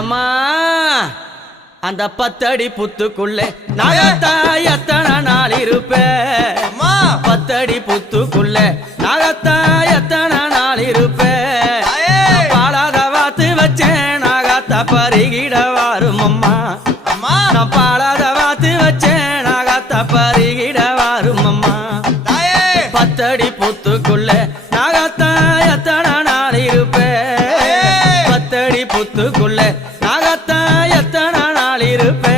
எம்மா அந்த 10 அடி புத்துக்குள்ளே நாகத்தா எத்தனை நாள் இருப்பேன் 10 அடி புத்துக்குள்ளே நாகத்தா எத்தனை நாள் இருப்பேன் பாலாத வாத்து வச்சேன் நாகத்தா பருகிட வாரும் அம்மா நான் பாலாத வாத்து வச்சேன் நாகத்தா பருகிட வாரும் அம்மா 10 அடி புத்துக்குள்ளே நாகத்தா எத்தனை நாள் இருப்பேன் 10 அடி புத்துக்குள்ளே நாகத்தா எத்தனை நாள் இருப்பேன்